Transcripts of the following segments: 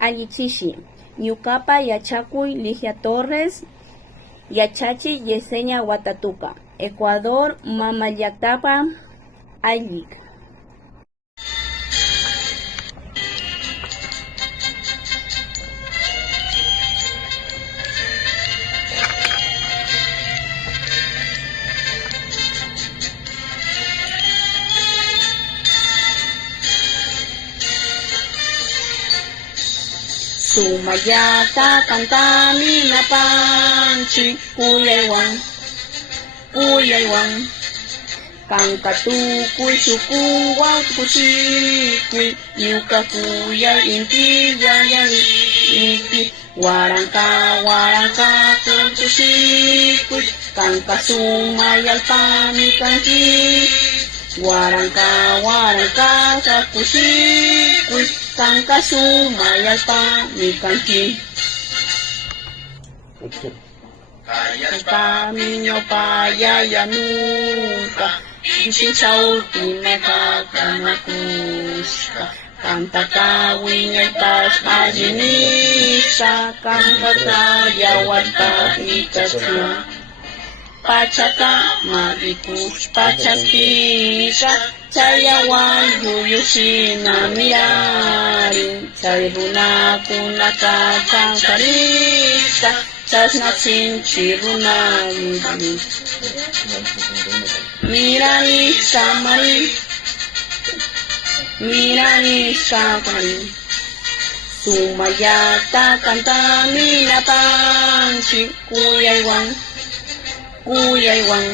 allichishi. Ñukapa yachakuy Ligia Torres, yachachi Yesenia Watatuka, Ecuador, Mamallaktapa, Aylik. Sumayata kantamina panchi kuyaywan kankatukuy sukuwan kuchikuy ñuka kuyay inti yayayki waranka kuchikuy kanka sumayalpami kanki waranka kuchikuy kanka sumayalpami kanki camino payaya nunca Bishishautima kakanakushka Kantaka wiñaypas allinisha Kankaka yawarta itachua Pachaka marikush pachaspika Chayawan yuyushina mirarin Chay runakunaka chankarista Chasnachinchi runari Mirani samari Sumayata kantamina panchi Kuyaywan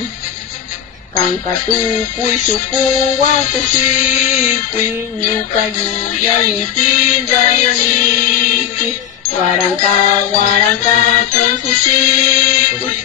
Kankatukuy sukuwan kuchikuy ñuka yuyayki yayayki waranka kuchikuy